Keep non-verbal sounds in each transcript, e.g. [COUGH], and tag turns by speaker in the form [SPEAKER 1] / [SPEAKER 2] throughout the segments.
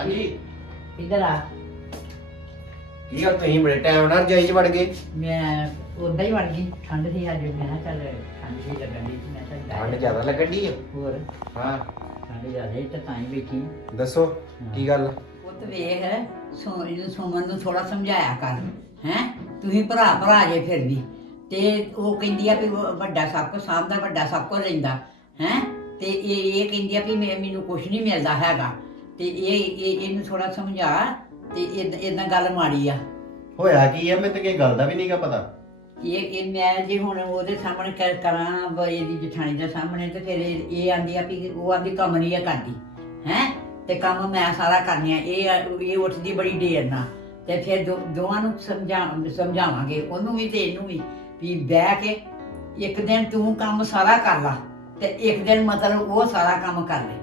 [SPEAKER 1] ਹਾਂਜੀ।
[SPEAKER 2] ਇੱਧਰ ਆ।
[SPEAKER 1] ਕੀ ਗੱਲ ਤੁਸੀਂ ਬੜੇ ਟਾਈਮ ਨਾਲ ਰਜਾਈ 'ਚ ਵੜ ਗਏ?
[SPEAKER 2] ਮੈਂ ਉਦਾਂ ਹੀ ਵੜ ਗਈ। ਠੰਡ ਸੀ ਅੱਜ। ਮੈਂ ਕਿਹਾ ਚੱਲ ਠੰਡ ਸੀ ਲੱਗਣ ਦੀ ਮੈਂ ਜਾ
[SPEAKER 1] ਠੰਡ ਜ਼ਿਆਦਾ ਲੱਗਣ ਦੀ ਆ?
[SPEAKER 2] ਹੋਰ।
[SPEAKER 1] ਹਾਂ।
[SPEAKER 2] ਠੰਡ ਜ਼ਿਆਦਾ ਸੀ ਤੇ ਤਾਂ ਹੀ ਬੈਠੀ।
[SPEAKER 1] ਦੱਸੋ ਕੀ ਗੱਲ?
[SPEAKER 2] ਪੁੱਤ ਵੇਖ ਸੋ ਇਹਨੂੰ ਸੁਮਨ ਨੂੰ ਥੋੜਾ ਸਮਝਾਇਆ ਕਰ। ਹੈ? ਤੁਸੀਂ ਭਰਾ ਭਰਾ ਜੇ ਫਿਰ ਵੀ। ਤੇ ਉਹ ਕਹਿੰਦੀ ਆ ਵੀ ਵੱਡਾ ਸਭ ਕੁਝ ਸਾਂਭਦਾ ਵੱਡਾ ਸਭ ਕੁਝ ਲੈਂਦਾ ਹੈ? ਤੇ ਇਹ ਇਹ ਕਹਿੰਦੀ ਆ ਵੀ ਮੈਨੂੰ ਕੁਝ ਨਹੀਂ ਮਿਲਦਾ ਹੈਗਾ। ਤੇ ਇਹ ਇਹ ਇਹਨੂੰ ਥੋੜਾ ਸਮਝਾ ਤੇ ਇਦਾਂ ਗੱਲ ਮਾੜੀ ਆ।
[SPEAKER 1] ਹੋਇਆ ਕੀ ਆ? ਮੈਨੂੰ ਤਾਂ ਕੀ ਗੱਲ ਦਾ ਵੀ ਨਹੀਂਗਾ ਪਤਾ।
[SPEAKER 2] ਇਹ ਇਹ ਮੈਂ ਜੇ ਹੁਣ ਉਹਦੇ ਸਾਹਮਣੇ ਕਰ ਕਰਾਂ ਬ- ਇਹਦੀ ਜਠਾਣੀ ਦੇ ਸਾਹਮਣੇ ਤੇ ਫਿਰ ਇਹ ਇਹ ਆਂਦੀ ਆ ਵੀ ਉਹ ਆਂਦੀ ਕੰਮ ਨਹੀਂ ਆ ਕਰਦੀ ਹੈ? ਤੇ ਕੰਮ ਮੈਂ ਸਾਰਾ ਕਰਨੀ ਆ। ਇਹ ਇਹ ਉੱਠਦੀ ਬੜੀ ਦੇਰ ਨਾਲ। ਤੇ ਫਿਰ ਦੋ- ਦੋਵਾਂ ਨੂੰ ਸਮਝਾ ਸਮਝਾਵਾਂਗੇ ਉਹਨੂੰ ਵੀ ਤੇ ਇਹਨੂੰ ਵੀ ਵੀ ਬਹਿ ਕੇ ਇੱਕ ਦਿਨ ਤੂੰ ਕੰਮ ਸਾਰਾ ਕਰ ਲਾ ਤੇ ਇੱਕ ਦਿਨ ਮਤਲਬ ਉਹ ਸਾਰਾ ਕੰਮ ਕਰ ਲੈ।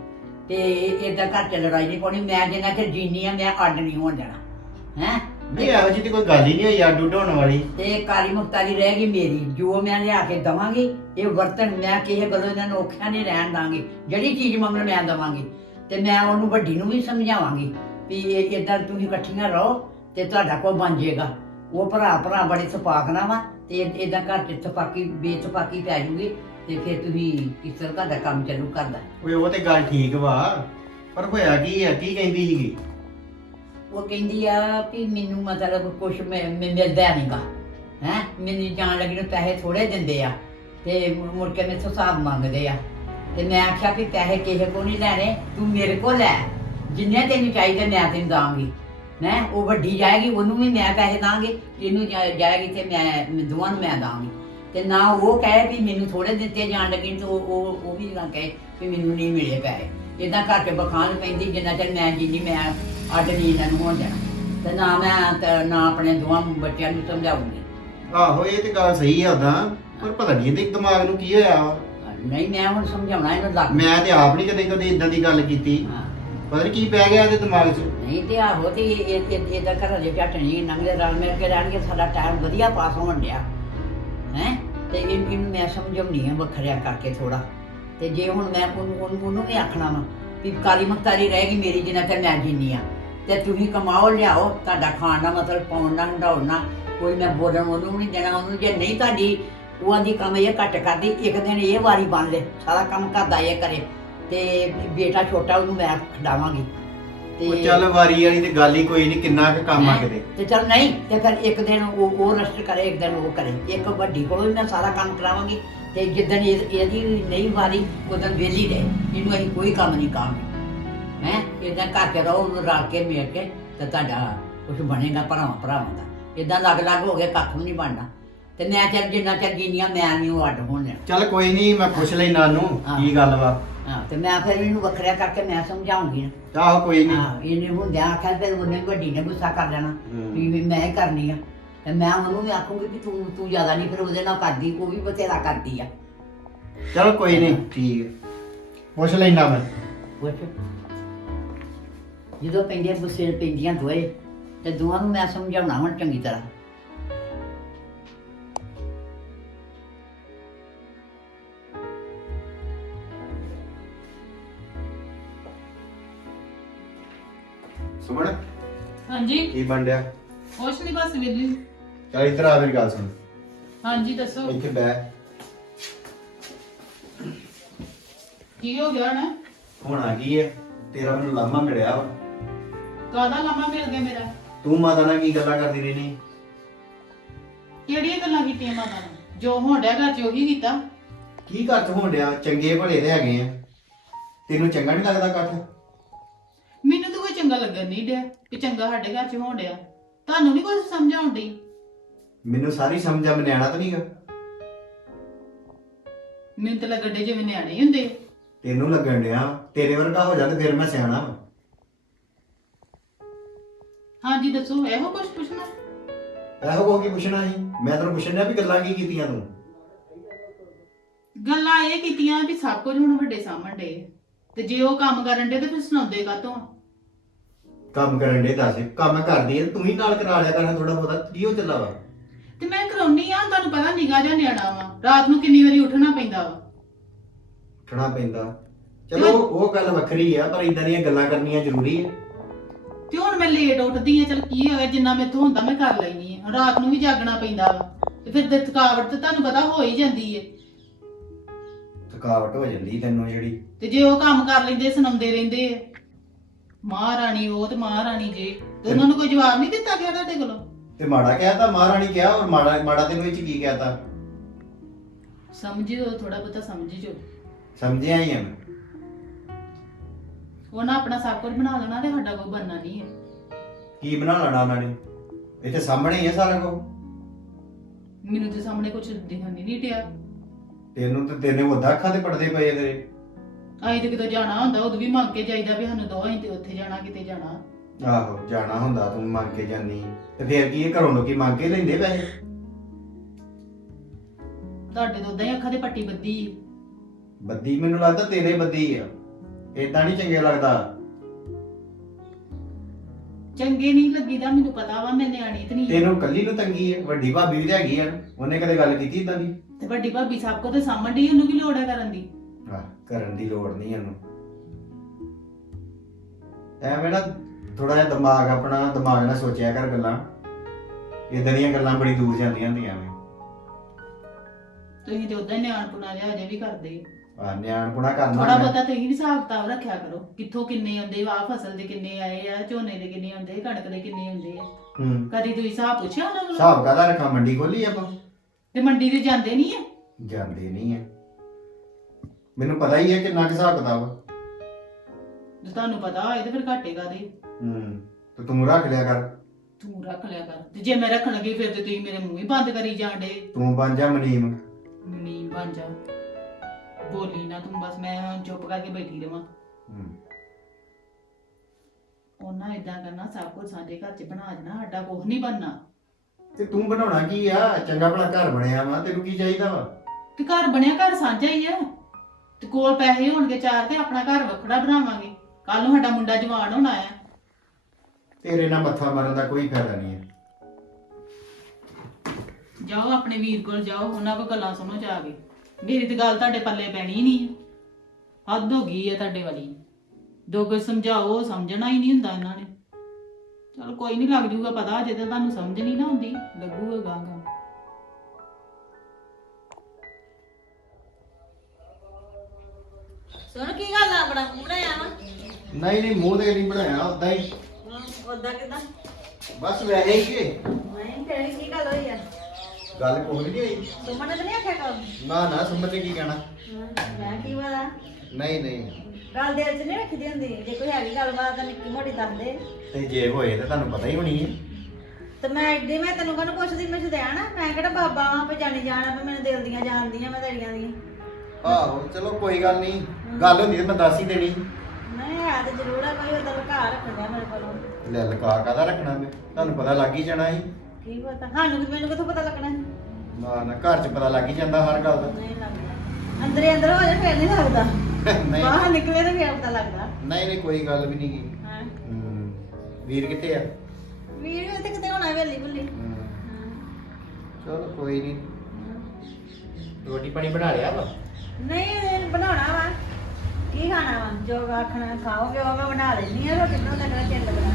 [SPEAKER 2] ਤੇ ਇਦਾਂ ਘਰ ਚ ਲੜਾਈ ਨਹੀਂ ਪਾਉਣੀ। ਮੈਂ ਜਿੰਨਾ ਚਿਰ ਜੀਨੀ ਆ ਮੈਂ ਅੱਡ ਨਹੀਂ ਹੋਣ ਦੇਣਾ। ਹੈ?
[SPEAKER 1] ਨਹੀਂ ਇਹੋ ਜਿਹੀ ਤੇ ਕੋਈ ਗੱਲ ਹੀ ਨਹੀਂ ਹੋਈ ਅੱਡ ਉੱਡ ਹੋਣ ਵਾਲੀ।
[SPEAKER 2] ਤੇ ਕਾਲੀ ਮੁਖਤਾਰੀ ਰਹੇਗੀ ਮੇਰੀ। ਜੋ ਮੈਂ ਲਿਆ ਕੇ ਦਵਾਂਗੀ ਇਹ ਵਰਤਨ ਮੈਂ ਕਿਸੇ ਗੱਲੋਂ ਇਹਨਾਂ ਨੂੰ ਔਖਿਆ ਨਹੀਂ ਰਹਿਣ ਦਾਂਗੀ। ਜਿਹੜੀ ਚੀਜ਼ ਮੰਗਣ ਮੈਂ ਦਵਾਂਗੀ। ਤੇ ਮੈਂ ਉਹਨੂੰ ਵੱਡੀ ਨੂੰ ਵੀ ਸਮਝਾਵਾਂਗੀ ਵੀ ਇਹ ਇਦਾਂ ਤੁਸੀਂ ਇਕੱਠੀਆਂ ਰਹੋ ਤੇ ਤੁਹਾਡਾ ਕੋਈ ਬਣ ਜਾਏਗਾ। ਉਹ ਭਰਾ ਭਰਾ ਬੜੇ ਸਪਾਕ ਨਾ ਵਾ ਤੇ ਇਦਾਂ ਘਰ ਚ ਸਪਾਕੀ ਬੇਸਪਾਕੀ ਪੈ ਜੂਗੀ। ਤੇ ਫਿਰ ਤੁਸੀਂ ਕਿਸ ਤਰ੍ਹਾਂ ਤੁਹਾਡਾ ਕੰਮ ਚੱਲੂ ਕਰਦਾ?
[SPEAKER 1] ਓਏ ਉਹ ਤੇ ਗੱਲ ਠੀਕ ਵਾ ਪਰ ਹੋਇਆ ਕੀ ਆ? ਕੀ ਕਹਿੰਦੀ ਸੀਗੀ?
[SPEAKER 2] ਉਹ ਕਹਿੰਦੀ ਆ ਵੀ ਮੈਨੂੰ ਮਤਲਬ ਕੁਝ ਮਿਲਦਾ ਨਹੀਂਗਾ। ਹੈ? ਮੈਨੂੰ ਜਾਣ ਲੱਗੀ ਨੂੰ ਪੈਸੇ ਥੋੜੇ ਦਿੰਦੇ ਆ ਤੇ ਮੁ- ਮੁੜ ਕੇ ਮੇਰੇ ਤੋਂ ਹਿਸਾਬ ਮੰਗਦੇ ਆ। ਤੇ ਮੈਂ ਆਖਿਆ ਵੀ ਪੈਸੇ ਕਿਸੇ ਕੋ ਨਹੀਂ ਲੈਣੇ ਤੂੰ ਮੇਰੇ ਕੋਲ ਲੈ। ਜਿੰਨੇ ਤੈਨੂੰ ਚਾਹੀਦੇ ਮੈਂ ਤੈਨੂੰ ਦਾਂਗੀ। ਮੈਂ ਉਹ ਵੱਡੀ ਜਾਏਗੀ ਉਹਨੂੰ ਵੀ ਮੈਂ ਪੈਸੇ ਦਾਂਗੀ ਇਹਨੂੰ ਜਾ- ਜਾਏਗੀ ਤੇ ਮੈਂ ਮੈਂ ਦੋਵਾਂ ਨੂੰ ਮੈਂ ਦਾਂਗੀ। ਤੇ ਨਾ ਉਹ ਕਹੇ ਵੀ ਮੈਨੂੰ ਥੋੜੇ ਦਿੱਤੇ ਜਾਣ ਲੱਗੇ ਤੇ ਉਹ ਉਹ ਉਹ ਵੀ ਨਾ ਕਹੇ ਵੀ ਮੈਨੂੰ ਨਹੀਂ ਮਿਲੇ ਪੈਸੇ। ਇਦਾਂ ਕਰਕੇ ਬਖਾਨ ਪੈਂਦੀ ਜਿੰਨਾ ਚਿਰ ਮੈਂ ਜਿੰਨੀ ਮੈਂ ਅੱਡ ਨਹੀਂ ਇਹਨਾਂ ਨੂੰ ਹੋ ਜਾਣਾ ਤੇ ਨਾ ਮੈਂ ਤੇ ਨਾ ਆਪਣੇ ਦੋਵਾਂ ਬੱਚਿਆਂ ਨੂੰ ਸਮਝਾਉਂਗੀ।
[SPEAKER 1] ਆਹੋ ਇਹ ਤੇ ਗੱਲ ਸਹੀ ਆ ਉਦਾਂ ਪਰ ਪਤਾ ਨਹੀਂ ਇਹਦੇ ਦਿਮਾਗ ਨੂੰ ਕੀ ਹੋਇਆ ਵਾ।
[SPEAKER 2] ਨਹੀਂ ਮੈਂ ਹੁਣ ਸਮਝਾਉਣਾ ਇਹਨੂੰ ਲੱਗ
[SPEAKER 1] ਮੈਂ ਤੇ ਆਪ ਨਹੀਂ ਕਦੇ ਕਦੇ ਇਦਾਂ ਦੀ ਗੱਲ ਕੀਤੀ।
[SPEAKER 2] ਹਾਂ।
[SPEAKER 1] ਪਤਾ ਨਹੀਂ ਕੀ ਪੈ ਗਿਆ ਇਹਦੇ ਦਿਮਾਗ 'ਚ।
[SPEAKER 2] ਨਹੀਂ ਤੇ ਆਹੋ ਤੇ ਇਹ ਇਹ ਇਹਦਾ ਘਰਾਂ ਦੇ ਝੱਟ ਨਹੀਂ ਨੰਗਲੇ ਰਲ ਮਿਲ ਕੇ ਰਹਿਣਗੇ ਸਾਡਾ ਟਾਈਮ ਵਧੀਆ ਪਾਸ ਹੋਣ ਡਿਆ। ਹੈ? ਤੇ ਇਹ ਇਹਨੂੰ ਮੈਂ ਸਮਝਾਉਣੀ ਆ ਵੱਖਰਿਆ ਕਰਕੇ ਥੋੜਾ ਤੇ ਜੇ ਹੁਣ ਮੈਂ ਉਹਨੂੰ ਉਹਨੂੰ- ਉਹਨੂੰ ਵੀ ਆਖਣਾ ਵਾ ਵੀ ਕਾਲੀ ਮੁਖਤਾਰੀ ਰਹੇਗੀ ਮੇਰੀ ਜਿੰਨਾ ਤੇ ਮੈਂ ਜਿੰਨੀ ਆ, ਤੇ ਤੁਸੀਂ ਕਮਾਓ, ਲਿਆਓ, ਤੁਹਾਡਾ ਖਾਣ ਦਾ ਮਤਲਬ ਪਾਉਣਾ ਹੰਡਾਉਣਾ ਕੋਈ ਮੈਂ ਬੋਲਣ ਉਹਨੂੰ ਵੀ ਨਹੀਂ ਦੇਣਾ, ਉਹਨੂੰ ਜੇ ਨਹੀਂ ਤੁਹਾਡੀ ਉਹ ਦੀ ਕੰਮ ਇਹ ਘੱਟ ਕਰਦੀ, ਇੱਕ ਦਿਨ ਇਹ ਵਾਰੀ ਬਣ ਲੈ, ਸਾਰਾ ਕੰਮ ਕਰਦਾ ਇਹ ਕਰੇ, ਤੇ ਬੇਟਾ ਛੋਟਾ ਉਹਨੂੰ ਮੈਂ ਖਿਡਾਵਾਂਗੀ।
[SPEAKER 1] ਉਹ ਚੱਲ ਵਾਰੀ ਵਾਲੀ ਤੇ ਗੱਲ ਹੀ ਕੋਈ ਨਹੀਂ ਕਿੰਨਾ ਕੁ ਕੰਮ ਆ? ਕਿਤੇ।
[SPEAKER 2] ਤੇ ਚਲ ਨਹੀਂ ਤੇ ਫਿਰ ਇੱਕ ਦਿਨ ਉਹ ਉਹ ਰੈਸਟ ਕਰੇ ਇੱਕ ਦਿਨ ਉਹ ਕਰੇ। ਇੱਕ ਵੱਡੀ ਕੋਲੋਂ ਮੈਂ ਸਾਰਾ ਕੰਮ ਕਰਾਵਾਂਗੀ ਤੇ ਜਿੱਦਣ ਇਹ- ਇਹਦੀ ਨਹੀਂ ਵਾਰੀ ਉਦੋਂ ਵਿਹਲੀ ਰਹੇ। ਇਹਨੂੰ ਅਸੀਂ ਕੋਈ ਕੰਮ ਨਹੀਂ ਕਰਾਂਗੇ ਹੈ? ਇਦਾਂ ਘਰ ਕੇ ਰਹੋ ਉਹਨੂੰ ਰਲ ਕੇ ਮਿਲ ਕੇ ਤੇ ਤੁਹਾਡਾ ਕੁਝ ਬਣੇਗਾ ਭਰਾਵਾਂ ਭਰਾਵਾਂ ਦਾ। ਇਦਾਂ ਲੱਗ ਲੱਗ ਹੋ ਗਿਆ ਕੱਖ ਵੀ ਨਹੀਂ ਬਣਨਾ। ਤੇ ਮੈਂ ਚੱਲ ਜਿੰਨਾ ਚਿਰ ਜੀਨੀਆਂ ਮੈਂ ਨਹੀਂ ਉਹ ਅੱਡ ਹੋਣ ਦੇਣਾ।
[SPEAKER 1] ਚੱਲ ਕੋਈ ਨਹੀਂ ਮੈਂ ਪੁੱਛ ਲੈਣਾ ਨੂੰ
[SPEAKER 2] ਹਾਂ।
[SPEAKER 1] ਕੀ ਗੱਲ ਵਾ।
[SPEAKER 2] ਤੇ ਮੈਂ ਫਿਰ ਇਹਨੂੰ ਵੱਖਰਿਆ ਕਰਕੇ ਮੈਂ ਸਮਝਾਉਂਗੀ ਨਾ।
[SPEAKER 1] ਆਹੋ ਕੋਈ ਨਹੀਂ।
[SPEAKER 2] ਹਾਂ ਇਹਨੇ ਹੁੰਦਿਆਂ ਆਖਿਆ ਫਿਰ ਉਹਨੇ ਵੱਡੀ ਨੇ ਗੁੱਸਾ ਕਰ ਲੈਣਾ
[SPEAKER 1] ਹੂੰ।
[SPEAKER 2] ਵੀ ਵੀ ਮੈਂ ਹੀ ਕਰਨੀ ਆ। ਤੇ ਮੈਂ ਉਹਨੂੰ ਵੀ ਆਖੂੰਗੀ ਵੀ ਤੂੰ ਤੂੰ ਜ਼ਿਆਦਾ ਨਹੀਂ ਫਿਰ ਉਹਦੇ ਨਾਲ ਕਰਦੀ ਉਹ ਵੀ ਬਥੇਰਾ ਕਰਦੀ ਆ।
[SPEAKER 1] ਚਲ ਕੋਈ ਨਹੀਂ। ਠੀਕ ਹੈ। ਪੁੱਛ ਲੈਣਾ ਮੈਂ।
[SPEAKER 2] ਪੁੱਛ। ਜਦੋਂ ਪੈਂਦੀਆਂ ਗੁੱਸੇ ਪੈਂਦੀਆਂ ਦੋਏ ਤੇ ਦੋਵਾਂ ਨੂੰ ਮੈਂ ਸਮਝਾਉਣਾ ਹੁਣ ਚੰਗੀ ਤਰ੍ਹਾਂ।
[SPEAKER 1] ਸੁਮਣ
[SPEAKER 3] ਹਾਂਜੀ।
[SPEAKER 1] ਕੀ ਬਣ ਡਿਆ
[SPEAKER 3] ਕੁਛ ਨਹੀਂ ਬਸ ਵਿਹਲੀ।
[SPEAKER 1] ਚੱਲ ਇੱਧਰ ਆ ਮੇਰੀ ਗੱਲ ਸੁਣ।
[SPEAKER 3] ਹਾਂਜੀ ਦੱਸੋ।
[SPEAKER 1] ਇੱਥੇ ਬਹਿ।
[SPEAKER 3] ਕੀ ਹੋ ਗਿਆ ਨਾ
[SPEAKER 1] ਹੋਣਾ ਕੀ ਹੈ ਤੇਰਾ ਮੈਨੂੰ ਲਾਮਾ ਮਿਲਿਆ ਵਾ।
[SPEAKER 3] ਕਾਦਾ ਲਾਮਾ ਮਿਲ ਗਿਆ ਮੇਰਾ?
[SPEAKER 1] ਤੂੰ ਮਾਤਾ ਨਾਲ ਕੀ ਗੱਲਾਂ ਕਰਦੀ ਰਹਿਨੀ?
[SPEAKER 3] ਕਿਹੜੀਆਂ ਗੱਲਾਂ ਕੀਤੀਆਂ ਮਾਤਾ ਨੇ? ਜੋ ਹੋਣ ਡਿਆ ਘਰ ਚ ਉਹੀ ਕੀਤਾ।
[SPEAKER 1] ਕੀ ਘਰ ਚ ਹੋਣ ਡਿਆ? ਚੰਗੇ ਭਲੇ ਦੇ ਹੈਗੇ ਆ। ਤੈਨੂੰ ਚੰਗਾ ਨਹੀਂ ਲੱਗਦਾ ਇਕੱਠ?
[SPEAKER 3] ਮੈਨੂੰ ਤਾਂ ਚੰਗਾ ਲੱਗਣ ਨਹੀਂ ਡਿਆ ਕਿ ਚੰਗਾ ਸਾਡੇ ਘਰ ਚ ਹੋਣ ਡਿਆ। ਤੁਹਾਨੂੰ ਨਹੀਂ ਕੁਝ ਸਮਝਾਉਣ ਡਈ?
[SPEAKER 1] ਮੈਨੂੰ ਸਾਰੀ ਸਮਝ ਆ ਮਨਿਆਣਾ ਤਾਂ ਨਹੀਂਗਾ।
[SPEAKER 3] ਮੈਨੂੰ ਤਾਂ ਲੱਗਣ ਡੇ ਜਿਵੇਂ ਨਿਆਣੇ ਹੀ ਹੁੰਦੇ
[SPEAKER 1] ਤੈਨੂੰ ਲੱਗਣ ਡਿਆ ਤੇਰੇ ਵਰਗਾ ਹੋ ਜਾ ਤੇ ਫਿਰ ਮੈਂ ਸਿਆਣਾ ਵਾਂ।
[SPEAKER 3] ਹਾਂਜੀ ਦੱਸੋ ਇਹੋ ਕੁਝ ਪੁੱਛਣਾ?
[SPEAKER 1] ਇਹੋ ਕੋ ਕੀ ਪੁੱਛਣਾ ਸੀ? ਮੈਂ ਤੈਨੂੰ ਪੁੱਛਣ ਡਿਆ ਵੀ ਗੱਲਾਂ ਕੀ ਕੀਤੀਆਂ ਤੂੰ?
[SPEAKER 3] ਗੱਲਾਂ ਇਹ ਕੀਤੀਆਂ ਵੀ ਸਭ ਕੁਝ ਹੁਣ ਵੱਡੇ ਸਾਹਮਣੇ ਤੇ ਜੇ ਉਹ ਕੰਮ ਕਰਨ ਡੇ ਤੇ ਫਿਰ ਸੁਣਾਉਂਦੇ ਕਾਤੋਂ
[SPEAKER 1] ਕੰਮ ਕਰਨ ਦੇ ਦੱਸ ਕੰਮ ਕਰਦੀ ਐ ਤੂੰ ਹੀ ਨਾਲ ਕਰਾ ਲਿਆ ਕਰਨਾ ਥੋੜਾ ਬਹੁਤਾ ਹੋ ਚੱਲਾ ਵਾ?
[SPEAKER 3] ਤੇ ਮੈਂ ਕਰਾਉਣੀ ਆ ਤੁਹਾਨੂੰ ਪਤਾ ਨਿਗਾਹ ਜਾਂ ਨਿਆਣਾ ਵਾ ਰਾਤ ਨੂੰ ਕਿੰਨੀ ਵਾਰੀ ਉੱਠਣਾ ਪੈਂਦਾ ਵਾ।
[SPEAKER 1] ਉੱਠਣਾ ਪੈਂਦਾ। ਚਲੋ ਉਹ ਗੱਲ ਵੱਖਰੀ ਆ ਪਰ ਇਦਾਂ ਦੀਆਂ ਗੱਲਾਂ ਕਰਨੀਆਂ ਜ਼ਰੂਰੀ ਹੈ
[SPEAKER 3] ਹੁਣ ਮੈਂ ਲੇਟ ਉੱਠਦੀ ਆ ਚਲ ਕੀ ਹੋਇਆ ਜਿੰਨਾ ਮੈਥੋਂ ਹੁੰਦਾ ਮੈਂ ਕਰ ਲੈਣੀ ਆ। ਰਾਤ ਨੂੰ ਵੀ ਜਾਗਣਾ ਪੈਂਦਾ ਵਾ ਤੇ ਫਿਰ ਤੇ ਥਕਾਵਟ ਤੇ ਤੁਹਾਨੂੰ ਪਤਾ ਹੋ ਹੀ ਜਾਂਦੀ ਏ
[SPEAKER 1] ਥਕਾਵਟ ਹੋ ਜਾਂਦੀ ਤੈਨੂੰ ਜਿਹੜੀ।
[SPEAKER 3] ਤੇ ਜੇ ਉਹ ਕੰਮ ਕਰ ਲੈਂਦੇ ਸੁਣਾਉਂਦੇ ਰਹਿੰਦੇ ਆ। ਮਹਾਰਾਣੀ ਉਹ ਤੇ ਮਹਾਰਾਣੀ ਜੇ। ਤੇ ਉਹਨਾਂ ਨੂੰ ਕੋਈ ਜਵਾਬ ਨਹੀਂ ਦਿੱਤਾ ਗਿਆ ਤੁਹਾਡੇ ਕੋਲੋਂ?
[SPEAKER 1] ਤੇ ਮਾੜਾ ਕਹਿ ਤਾ ਮਹਾਰਾਣੀ ਕਿਹਾ ਔਰ ਮਾੜਾ ਮਾੜਾ ਤੈਨੂੰ ਇਹ ਚ ਕੀ ਕਹਿਤਾ?
[SPEAKER 3] ਸਮਝਿਓ ਥੋੜਾ ਬਹੁਤਾ ਸਮਝਿਓ।
[SPEAKER 1] ਸਮਝਿਆ ਹੀ ਆ ਮੈਂ।
[SPEAKER 3] ਉਹਨਾਂ ਆਪਣਾ ਸਭ ਕੁਝ ਬਣਾ ਲੈਣਾ ਤੇ ਸਾਡਾ ਕੋਈ ਬਣਨਾ ਨਹੀਂ ਹੈ।
[SPEAKER 1] ਕੀ ਬਣਾ ਲੈਣਾ ਉਹਨਾਂ ਨੇ? ਇੱਥੇ ਸਾਹਮਣੇ ਹੀ ਆ ਸਾਰਾ ਕੁਝ
[SPEAKER 3] ਮੈਨੂੰ ਤੇ ਸਾਹਮਣੇ ਕੁਝ ਦਿਖਣ ਨਹੀਂ ਡਿਆ।
[SPEAKER 1] ਤੈਨੂੰ ਤੇ ਤੇਨੇ ਉਹਦਾ ਅੱਖਾਂ ਤੇ ਪੜਦੇ ਪਏ ਆ ਤੇਰੇ।
[SPEAKER 3] ਅਸੀਂ ਤੇ ਕਿਤੇ ਜਾਣਾ ਹੁੰਦਾ ਉਦੋਂ ਵੀ ਮੰਗ ਕੇ ਜਾਈਦਾ ਵੀ ਸਾਨੂੰ ਦੋ ਅਸੀਂ ਤੇ ਉੱਥੇ ਜਾਣਾ ਕਿਤੇ ਜਾਣਾ।
[SPEAKER 1] ਆਹੋ ਜਾਣਾ ਹੁੰਦਾ ਤੂੰ ਮੰਗ ਕੇ ਜਾਨੀ ਤੇ ਫੇਰ ਕੀ ਇਹ ਘਰੋਂ ਲੋਕੀ ਮੰਗ ਕੇ ਲੈਂਦੇ ਪੈਸੇ?
[SPEAKER 3] ਤੁਹਾਡੇ ਤੋਂ ਉਦਾਂ ਹੀ ਅੱਖਾਂ ਤੇ ਪੱਟੀ ਬੱਦੀ
[SPEAKER 1] ਬੱਦੀ ਮੈਨੂੰ ਲੱਗਦਾ ਤੇਰੇ ਬੱਦੀ ਆ। ਏਦਾਂ ਨਹੀਂ ਚੰਗੇ ਲੱਗਦਾ।
[SPEAKER 3] ਚੰਗੇ ਨਹੀਂ ਲੱਗੀਦਾ ਮੈਨੂੰ ਪਤਾ ਵਾ ਮੈਂ ਨਿਆਣੀ ਤੇ ਨਹੀਂ।
[SPEAKER 1] ਤੈਨੂੰ ਕੱਲੀ ਨੂੰ ਤੰਗੀ ਹੈ ਵੱਡੀ ਭਾਬੀ ਵੀ ਤਾਂ ਹੈਗੀ ਆ। ਉਹਨੇ ਕਦੇ ਗੱਲ ਕੀਤੀ ਇਦਾਂ ਦੀ?
[SPEAKER 3] ਤੇ ਵੱਡੀ ਭਾਬੀ ਸਭ ਕੋ ਤੇ ਸਾਹਮਣ ਦੀ ਉਹਨੂੰ ਕੀ ਲੋੜ ਹੈ ਕਰਨ ਦੀ?
[SPEAKER 1] ਕਰਨ ਦੀ ਲੋੜ ਨਹੀਂ ਇਹਨੂੰ। ਐਵੇਂ ਨਾ ਥੋੜਾ ਜਿਹਾ ਦਿਮਾਗ ਆਪਣਾ ਦਿਮਾਗ ਨਾਲ ਸੋਚਿਆ ਕਰ ਗੱਲਾਂ। ਇਦਾਂ ਦੀਆਂ ਗੱਲਾਂ ਬੜੀ ਦੂਰ ਜਾਂਦੀਆਂ ਹੁੰਦੀਆਂ ਐਵੇਂ
[SPEAKER 3] ਤੁਸੀਂ ਤੇ ਉਦਾਂ ਨਿਆਣਪੁਣਾ ਜਿਹਾ ਅਜੇ ਵੀ ਕਰਦੇ।
[SPEAKER 1] ਆ ਨਿਆਣਪੁਣਾ ਕਰਨਾ
[SPEAKER 3] ਥੋੜਾ ਬਹੁਤਾ ਤੁਸੀਂ ਵੀ ਹਿਸਾਬ ਕਿਤਾਬ ਰੱਖਿਆ ਕਰੋ ਕਿੱਥੋਂ ਕਿੰਨੇ ਆਉਂਦੇ ਆ ਫਸਲ ਦੇ ਕਿੰਨੇ ਆਏ ਆ ਝੋਨੇ ਦੇ ਕਿੰਨੇ ਆਉਂਦੇ ਕਣਕ ਦੇ ਕਿੰਨੇ ਆਉਂਦੇ ਆ।
[SPEAKER 1] ਹੂੰ।
[SPEAKER 3] ਕਦੀ ਤੁਸੀਂ ਹਿਸਾਬ ਪੁੱਛਿਆ ਉਹਨਾਂ ਕੋਲ?
[SPEAKER 1] ਹਿਸਾਬ ਕਾਹਦਾ ਰੱਖਾਂ ਮੰਡੀ ਖੋਲੀ ਆਪਾਂ?
[SPEAKER 3] ਤੇ ਮੰਡੀ ਤੇ ਜਾਂਦੇ ਨਹੀਂ ਆ?
[SPEAKER 1] ਜਾਂਦੇ ਨਹੀਂ ਹੈ ਮੈਨੂੰ ਪਤਾ ਹੀ ਹੈ ਕਿੰਨਾ ਕੁ ਹਿਸਾਬ ਕਿਤਾਬ ਆ।
[SPEAKER 3] ਜੇ ਤੁਹਾਨੂੰ ਪਤਾ ਹੋਏ ਤੇ ਫਿਰ ਘਾਟੇਗਾ ਦੇ
[SPEAKER 1] ਹੂੰ ਤੇ ਤੂੰ ਰੱਖ ਲਿਆ ਕਰ।
[SPEAKER 3] ਤੂੰ ਰੱਖ ਲਿਆ ਕਰ। ਤੇ ਜੇ ਮੈਂ ਰੱਖਣ ਲੱਗੀ ਫਿਰ ਤੇ ਤੁਸੀਂ ਮੇਰੇ ਮੂੰਹ ਹੀ ਬੰਦ ਕਰੀ ਜਾਂਦੇ।
[SPEAKER 1] ਤੂੰ ਬਣ ਜਾ ਮਨੀਮ।
[SPEAKER 3] ਮਨੀ ਬਣ ਜਾ। ਬੋਲੀ ਨਾ ਤੂੰ ਬਸ ਮੈਂ ਹੁਣ ਚੁੱਪ ਕਰਕੇ ਬੈਠੀ ਰਵਾਂ।
[SPEAKER 1] ਹੂੰ।
[SPEAKER 3] ਉਹਨਾਂ ਇਦਾਂ ਕਰਨਾ ਸਭ ਕੁਝ ਸਾਡੇ ਘਰ 'ਚ ਬਣਾ ਦੇਣਾ ਸਾਡਾ ਕੁਝ ਨਹੀਂ ਬਣਨਾ।
[SPEAKER 1] ਤੇ ਤੂੰ ਬਣਾਉਣਾ ਕੀ ਆ? ਚੰਗਾ ਭਲਾ ਘਰ ਬਣਿਆ ਵਾ ਤੈਨੂੰ ਕੀ ਚਾਹੀਦਾ ਵਾ?
[SPEAKER 3] ਤੇ ਘਰ ਬਣਿਆ ਘਰ ਸਾਂਝਾ ਹੀ ਆ। ਤੇ ਕੋਲ ਪੈਸੇ ਹੋਣਗੇ ਚਾਰ ਤੇ ਆਪਣਾ ਘਰ ਵੱਖਰਾ ਬਣਾਵਾਂਗੇ। ਕੱਲ ਨੂੰ ਸਾਡਾ ਮੁੰਡਾ ਜਵਾਨ ਹੋਣਾ ਆ।
[SPEAKER 1] ਤੇਰੇ ਨਾਲ ਮੱਥਾ ਮਾਰਨ ਦਾ ਕੋਈ ਫਾਇਦਾ ਨਹੀਂ ਹੈ।
[SPEAKER 3] ਜਾਓ ਆਪਣੇ ਵੀਰ ਕੋਲ ਜਾਓ ਉਹਨਾਂ ਕੋਲ ਗੱਲਾਂ ਸੁਣੋ ਜਾ ਕੇ। ਮੇਰੀ ਤੇ ਗੱਲ ਤੁਹਾਡੇ ਪੱਲੇ ਪੈਣੀ ਨਹੀਂ। ਹੱਦ ਹੋ ਗਈ ਹੈ ਤੁਹਾਡੇ ਵਾਲੀ। ਦੋ ਕੁਝ ਸਮਝਾਓ ਸਮਝਣਾ ਹੀ ਨਹੀਂ ਹੁੰਦਾ ਇਹਨਾਂ ਨੇ। ਚਲ ਕੋਈ ਨਹੀਂ ਲੱਗ ਜੂਗਾ ਪਤਾ ਜੇ ਤਾਂ ਤੁਹਾਨੂੰ ਸਮਝ ਨਹੀਂ ਨਾ ਹੁੰਦੀ ਲੱਗੂਗਾ ਗਾਂਗਾ
[SPEAKER 4] ਸੁਣ ਕੀ ਗੱਲ ਆ ਬੜਾ ਮੂੰਹ ਬਣਾਇਆ ਵਾ?
[SPEAKER 1] ਨਹੀਂ ਨਹੀਂ ਮੂੰਹ ਤੇ ਨਹੀਂ ਬਣਾਇਆ ਉਦਾਂ ਹੀ।
[SPEAKER 4] ਉਦਾਂ ਕਿਦਾਂ?
[SPEAKER 1] ਬਸ ਵੈਸੇ ਹੀ ਕਿ।
[SPEAKER 4] ਮੈਂ ਕਿਹੜੀ ਕੀ ਗੱਲ ਹੋਈ ਆ?
[SPEAKER 1] ਗੱਲ ਕੋਈ ਨਹੀਂ ਹੋਈ।
[SPEAKER 4] ਸੁਮਨ ਨੇ ਤਾਂ ਨਹੀਂ ਆਖਿਆ ਕਰ
[SPEAKER 1] ਨਾ ਨਾ ਸਮਝ ਕੇ ਕੀ ਕਹਿਣਾ?
[SPEAKER 4] ਮੈਂ ਕੀ ਪਤਾ
[SPEAKER 1] ਨਹੀਂ ਨਹੀਂ।
[SPEAKER 4] ਗੱਲ ਦੇ ਵਿੱਚ ਨਹੀਂ ਰੱਖਦੀ ਹੁੰਦੀ ਜੇ ਕੋਈ ਹੈਗੀ ਗੱਲਬਾਤ ਤਾਂ ਨਿੱਕੀ ਮੋਟੀ ਦੱਸ ਦੇ।
[SPEAKER 1] ਤੇ ਜੇ ਹੋਏ ਤਾਂ ਤੁਹਾਨੂੰ ਪਤਾ ਹੀ ਹੋਣੀ ਹੈ
[SPEAKER 4] ਤੇ ਮੈਂ ਐਡੀ ਮੈਂ ਤੈਨੂੰ ਕਹਿੰਦਾ ਪੁੱਛਦੀ ਮੈਂ ਸ਼ਦਿਆਣ ਮੈਂ ਕਿਹੜਾ ਬਾਬਾ ਵਾਂ ਪੇ ਜਾਣੀ ਜਾਣਾ ਪੇ ਮੈਨੂੰ ਦਿਲ ਦੀਆਂ ਜਾਣਦੀਆਂ ਮੈਂ ਤੇਰੀਆਂ ਦੀਆਂ।
[SPEAKER 1] ਆਹੋ ਚਲੋ ਕੋਈ ਗੱਲ ਨਹੀਂ ਗੱਲ ਹੁੰਦੀ ਤੇ ਮੈਂ ਦੱਸ ਹੀ ਦੇਣੀ।
[SPEAKER 4] ਨਹੀਂ ਹੈ ਤੇ ਜ਼ਰੂਰ ਆ ਕੋਈ ਉਧਰ ਘਰ ਰੱਖਦਾ ਮੇਰੇ ਕੋਲੋਂ।
[SPEAKER 1] ਲੈ ਲਕਾ ਕਾਦਾ ਰੱਖਣਾ ਮੈਂ ਤੁਹਾਨੂੰ ਪਤਾ ਲੱਗ ਹੀ ਜਾਣਾ ਸੀ।
[SPEAKER 4] ਕੀ ਪਤਾ? ਸਾਨੂੰ ਕਿ ਮੈਨੂੰ ਕਿੱਥੋਂ ਪਤਾ ਲੱਗਣਾ ਸੀ?
[SPEAKER 1] ਨਾ ਨਾ ਘਰ 'ਚ ਪਤਾ ਲੱਗ ਹੀ ਜਾਂਦਾ ਹਰ ਗੱਲ ਦਾ।
[SPEAKER 4] ਨਹੀਂ ਲੱਗਦਾ। ਅੰਦਰੇ ਅੰਦਰ ਹੋ ਜਾ ਫੇਰ ਨਹੀਂ ਲੱਗਦਾ। [LAUGHS]
[SPEAKER 1] ਨਹੀਂ।
[SPEAKER 4] ਬਾਹਰ ਨਿਕਲੇ ਤਾਂ ਫੇਰ ਪਤਾ ਲੱਗਦਾ।
[SPEAKER 1] ਨਹੀਂ ਨਹੀਂ ਕੋਈ ਗੱਲ ਵੀ ਨਹੀਂ ਗੀ। ਹਾਂ। ਵੀਰ ਕਿੱਥੇ ਆ?
[SPEAKER 4] ਵੀਡੀਓ ਤੇ ਕਿਤੇ ਹੋਣਾ ਵੇਲੀ ਭੁੱਲੀ।
[SPEAKER 1] ਹੂੰ, ਚਲੋ ਕੋਈ ਨਹੀਂ ਰੋਟੀ ਪਾਣੀ ਬਣਾ ਲਿਆ ਵਾ?
[SPEAKER 4] ਨਹੀਂ ਇਹ ਬਣਾਉਣਾ ਵਾ। ਕੀ ਖਾਣਾ ਵਾ? ਜੋ ਆਖਣਾ ਖਾਓਗੇ ਉਹ ਮੈਂ ਬਣਾ ਲੈਣੀ ਆ ਰੋਟੀ ਬਣਾਉਂਦਾ ਕਿਹੜਾ ਚਿਰ ਲੱਗਣਾ।